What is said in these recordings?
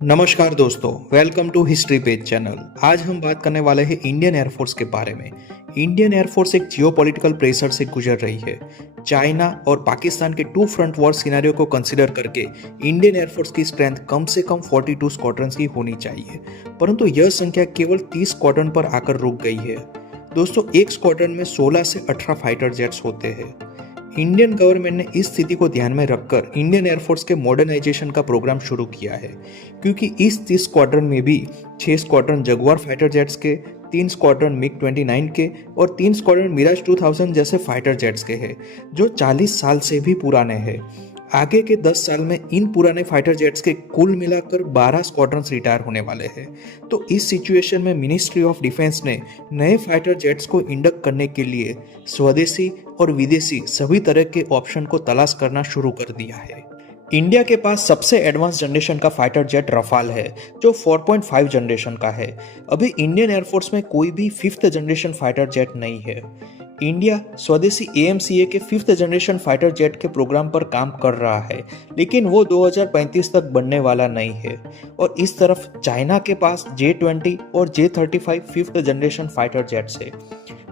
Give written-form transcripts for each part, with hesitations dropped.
नमस्कार दोस्तों, welcome to history page channel. आज हम बात करने वाले हैं इंडियन एयरफोर्स के बारे में। इंडियन एयरफोर्स एक जियोपॉलिटिकल प्रेशर से गुजर रही है। चाइना और पाकिस्तान के टू फ्रंट वॉर सिनेरियो को कंसीडर करके इंडियन एयरफोर्स की स्ट्रेंथ कम से कम 42 स्क्वाड्रंस की होनी चाहिए, परंतु यह संख्या केवल 30 स्क्वाड्रन पर आकर रुक गई है। दोस्तों, एक स्क्वाड्रन में 16 से 18 फाइटर जेट्स होते हैं। इंडियन गवर्नमेंट ने इस स्थिति को ध्यान में रखकर इंडियन एयरफोर्स के मॉडर्नाइजेशन का प्रोग्राम शुरू किया है, क्योंकि इस 30 स्क्वाड्रन में भी 6 स्क्वाड्रन जगुआर फाइटर जेट्स के, 3 स्क्वाड्रन मिग 29 के और 3 स्क्वाड्रन मिराज 2000 जैसे फाइटर जेट्स के हैं, जो 40 साल से भी पुराने हैं। आगे के 10 साल में इन पुराने फाइटर जेट्स के कुल मिलाकर 12 स्क्वाड्रन्स रिटायर होने वाले हैं। तो इस सिचुएशन में मिनिस्ट्री ऑफ डिफेंस ने नए फाइटर जेट्स को इंडक्ट करने के लिए स्वदेशी और विदेशी सभी तरह के ऑप्शन को तलाश करना शुरू कर दिया है। इंडिया के पास सबसे एडवांस जनरेशन का फाइटर जेट रफाल है, जो 4.5 जनरेशन का है। अभी इंडियन एयरफोर्स में कोई भी 5th जनरेशन फाइटर जेट नहीं है। इंडिया स्वदेशी AMCA के 5th जनरेशन फाइटर जेट के प्रोग्राम पर काम कर रहा है, लेकिन वो 2035 तक बनने वाला नहीं है। और इस तरफ चाइना के पास J-20 और J-35 5th generation fighter jets है।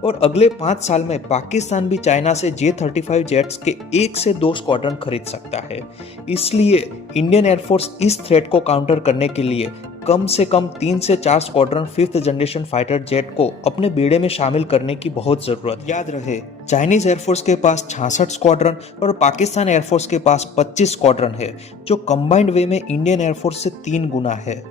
और अगले 5 साल में पाकिस्तान भी चाइना से J-35 जेट्स के 1 से 2 स्क्वाड्रन खरीद सकता है। इसलिए इंडियन एयरफोर्स इस थ्रेट को काउंटर करने के लिए कम से कम 3 से 4 squadron 5th generation fighter jet को अपने बेड़े में शामिल करने की बहुत जरूरत। याद रहे, चाइनीज एयरफोर्स के पास 66 स्क्वाड्रन और पाकिस्तान एयरफोर्स के पास 25 स्क्वाड्रन है, जो कंबाइंड वे में इंडियन एयरफोर्स से 3 गुना है।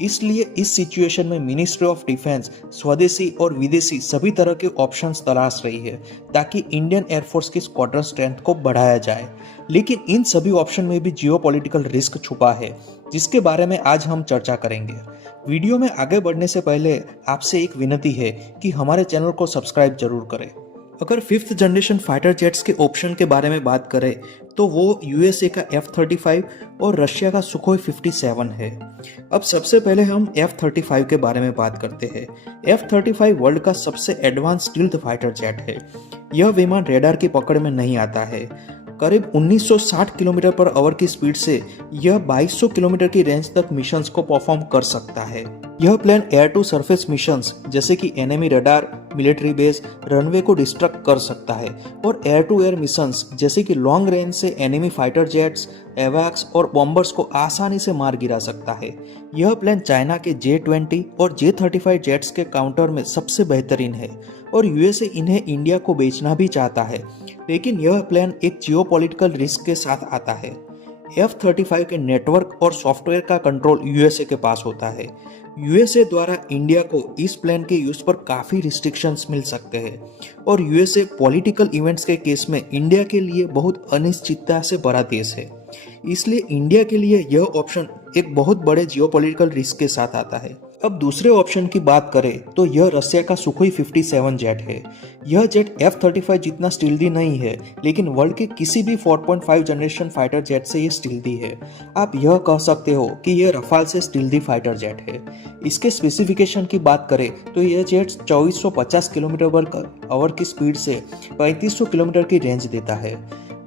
इसलिए इस सिचुएशन में मिनिस्ट्री ऑफ डिफेंस स्वदेशी और विदेशी सभी तरह के ऑप्शंस तलाश रही है, ताकि इंडियन एयरफोर्स की स्क्वाड्रन स्ट्रेंथ को बढ़ाया जाए। लेकिन इन सभी ऑप्शन में भी जियोपॉलिटिकल रिस्क छुपा है, जिसके बारे में आज हम चर्चा करेंगे। वीडियो में आगे बढ़ने से पहले आपसे एक विनती है कि हमारे चैनल को सब्सक्राइब जरूर करें। अगर 5th जनरेशन फाइटर जेट्स के ऑप्शन के बारे में बात करें तो वो USA का F-35 और रशिया का सुखोई 57 है। अब सबसे पहले हम F-35 के बारे में बात करते हैं। F-35 वर्ल्ड का सबसे एडवांस स्टील्थ फाइटर जेट है। यह विमान रेडार की पकड़ में नहीं आता है। करीब 1960 किलोमीटर पर आवर की स्पीड से यह 2200 किलोमीटर की रेंज तक मिशंस को परफॉर्म कर सकता है। यह plane air to surface missions जैसे कि enemy radar, military base, runway को डिस्ट्रक्ट कर सकता है, और एयर टू एयर मिशंस जैसे कि लॉन्ग रेंज से एनिमी फाइटर जेट्स, एवैक्स और बॉम्बर्स को आसानी से मार गिरा सकता है। यह प्लेन चाइना के J-20 और J-35 जेट्स के काउंटर में सबसे बेहतरीन है, और USA इन्हें इंडिया को बेचना भी चाहता है, लेकिन यह प्लान एक जियोपॉलिटिकल रिस्क के साथ आता है। F-35 के नेटवर्क और सॉफ्टवेयर का कंट्रोल USA के पास होता है। USA द्वारा इंडिया को इस प्लान के यूज पर काफी रिस्ट्रिक्शंस मिल सकते हैं, और USA पॉलिटिकल इवेंट्स के केस में इंडिया के लिए बहुत अनिश्चितता से भरा देश है। इसलिए इंडिया के लिए यह ऑप्शन एक बहुत बड़े जियोपॉलिटिकल रिस्क के साथ आता है। अब दूसरे ऑप्शन की बात करें तो यह रशिया का सुखोई 57 जेट है। यह जेट F-35 जितना स्टील्दी नहीं है, लेकिन वर्ल्ड के किसी भी 4.5 जनरेशन फाइटर जेट से यह स्टील्दी है। आप यह कह सकते हो कि यह रफाल से स्टील्दी फाइटर जेट है। इसके स्पेसिफिकेशन की बात करें तो यह जेट 2450 किलोमीटर पर आवर की स्पीड से 3500 किलोमीटर की रेंज देता है।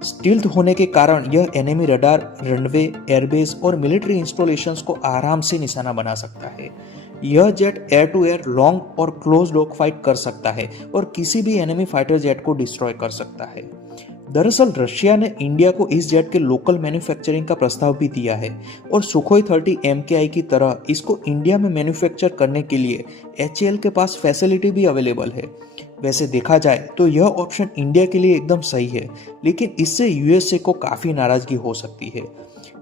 स्टील्थ होने के कारण यह एनिमी रडार, रनवे, एयरबेस और मिलिट्री इंस्टॉलेशंस को आराम से निशाना बना सकता है। यह jet air to air long और क्लोज डॉग फाइट कर सकता है और किसी भी एनिमी फाइटर जेट को डिस्ट्रॉय कर सकता है। दरअसल रशिया ने इंडिया को इस जेट के लोकल मैन्युफैक्चरिंग का प्रस्ताव भी दिया है, और सुखोई 30 MKI की तरह इसको इंडिया में मैन्युफैक्चर करने के लिए HAL के पास फैसिलिटी भी अवेलेबल है। वैसे देखा जाए तो यह ऑप्शन इंडिया के लिए एकदम सही है, लेकिन इससे USA को काफी नाराजगी हो सकती है।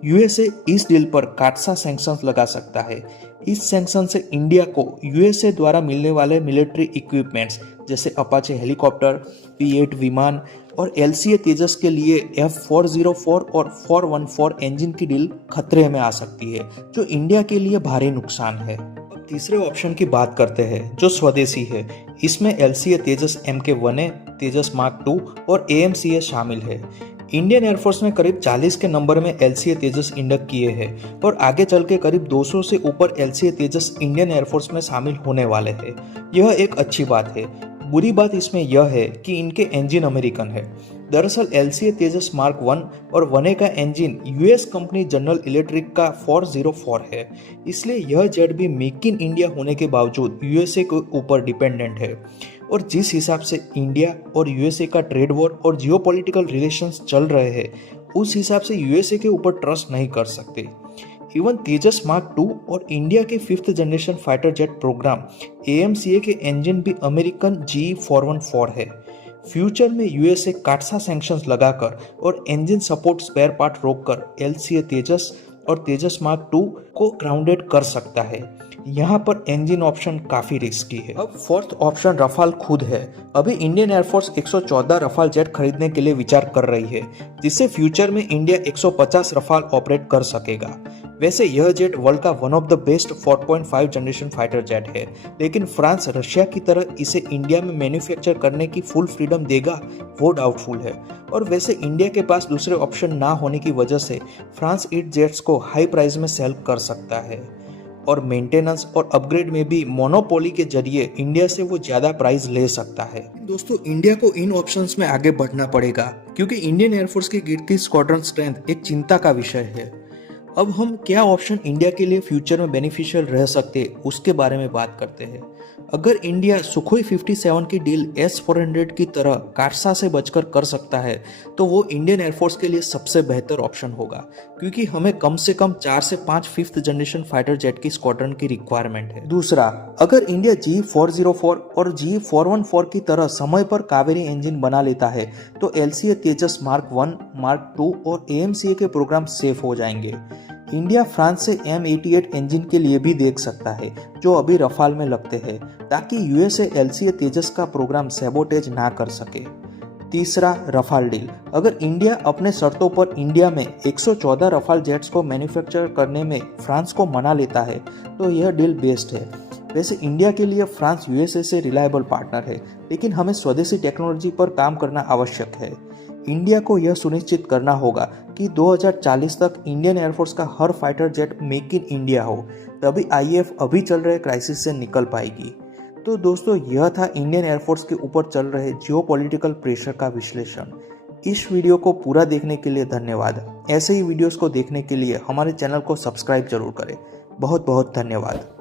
USA इस डील पर काटसा सैंक्शंस लगा सकता है। इस सैंक्शन से इंडिया को USA द्वारा मिलने वाले मिलिट्री इक्विपमेंट्स जैसे अपाचे हेलीकॉप्टर, P-8 विमान और LCA तेजस के लिए F-404 और 414 इंजन की डील खतरे में आ सकती है, जो इंडिया के लिए भारी नुकसान है। अब तीसरे ऑप्शन की बात करते हैं, जो स्वदेशी है। इसमें LCA तेजस MK-1A, तेजस मार्क 2 और AMCA शामिल है। इंडियन एयरफोर्स ने करीब 40 के नंबर में LCA तेजस इंडक्ट किए हैं, और आगे चल के करीब 200 से ऊपर LCA तेजस इंडियन एयरफोर्स में शामिल होने वाले हैं। यह एक अच्छी बात है। बुरी बात इसमें यह है कि इनके इंजन अमेरिकन है। दरअसल LCA तेजस मार्क 1 और 1A का engine US company general electric का 404 है, इसलिए यह जेट भी मेक इन इंडिया होने के बावजूद यूएसए के ऊपर डिपेंडेंट है। और जिस हिसाब से इंडिया और यूएसए का ट्रेड वॉर और जियोपॉलिटिकल रिलेशंस चल रहे हैं, उस हिसाब से यूएसए के ऊपर ट्रस्ट नहीं कर सकते। इवन तेजस मार्क 2 और इंडिया के 5th generation fighter jet programme AMCA के इंजन भी अमेरिकन GE414 है। फ्यूचर में यूएसए काटसा सैंक्शंस लगाकर और इंजन सपोर्ट स्पेयर पार्ट रोककर LCA तेजस और तेजस मार्क 2 को ग्राउंडेड कर सकता है। यहाँ पर इंजन ऑप्शन काफी रिस्की है। अब फोर्थ ऑप्शन रफाल खुद है। अभी इंडियन एयरफोर्स 114 रफाल जेट खरीदने के लिए विचार कर रही है, जिससे फ्यूचर में इंडिया 150 रफाल ऑपरेट कर सकेगा। वैसे यह जेट वर्ल्ड का one of the best 4.5 generation fighter jet है, लेकिन फ्रांस रशिया की तरह इसे इंडिया में मैन्युफैक्चर करने की फुल फ्रीडम देगा, वो डाउटफुल है। और वैसे इंडिया के पास दूसरे ऑप्शन ना होने की वजह से फ्रांस इस जेट्स को हाई प्राइस में सेल कर सकता है और मेंटेनेंस और अपग्रेड में भी मोनोपोली के जरिए इंडिया से वो ज्यादा प्राइस ले सकता है। दोस्तों, इंडिया को इन ऑप्शंस में आगे बढ़ना पड़ेगा, क्योंकि इंडियन एयरफोर्स की गिरती स्क्वाड्रन स्ट्रेंथ एक चिंता का विषय है। अब हम क्या ऑप्शन इंडिया के लिए फ्यूचर में बेनिफिशियल रह सकते हैं, उसके बारे में बात करते हैं। अगर इंडिया सुखोई 57 की डील S-400 की तरह काटसा से बचकर कर सकता है, तो वो इंडियन एयरफोर्स के लिए सबसे बेहतर ऑप्शन होगा, क्योंकि हमें कम से कम 4 से 5 5th जनरेशन फाइटर जेट की स्क्वाड्रन की रिक्वायरमेंट है। दूसरा, अगर इंडिया GE404 और GE414 की तरह समय पर कावेरी इंजन बना लेता है, तो LCA तेजस मार्क 1, मार्क 2 और AMCA के प्रोग्राम सेफ हो जाएंगे। इंडिया फ्रांस से M88 इंजन के लिए भी देख सकता है, जो अभी रफाल में लगते हैं, ताकि यूएसए LCA तेजस का प्रोग्राम सैबोटेज ना कर सके। तीसरा, रफाल डील। अगर इंडिया अपने शर्तों पर इंडिया में 114 रफाल जेट्स को मैन्युफैक्चर करने में फ्रांस को मना लेता है, तो यह डील बेस्ट है। वैसे इंडिया के लिए फ्रांस यूएसए से रिलायबल पार्टनर है, लेकिन हमें स्वदेशी टेक्नोलॉजी पर काम करना आवश्यक है। इंडिया को यह सुनिश्चित करना होगा कि 2040 तक इंडियन एयरफोर्स का हर fighter jet make in India हो, तभी IAF अभी चल रहे क्राइसिस से निकल पाएगी। तो दोस्तों, यह था इंडियन एयरफोर्स के ऊपर चल रहे जियोपॉलिटिकल प्रेशर का विश्लेषण। इस वीडियो को पूरा देखने के लिए धन्यवाद। ऐसे ही वीडियोस को देखने के लिए हमारे चैनल को सब्सक्राइब जरूर करें। बहुत बहुत धन्यवाद।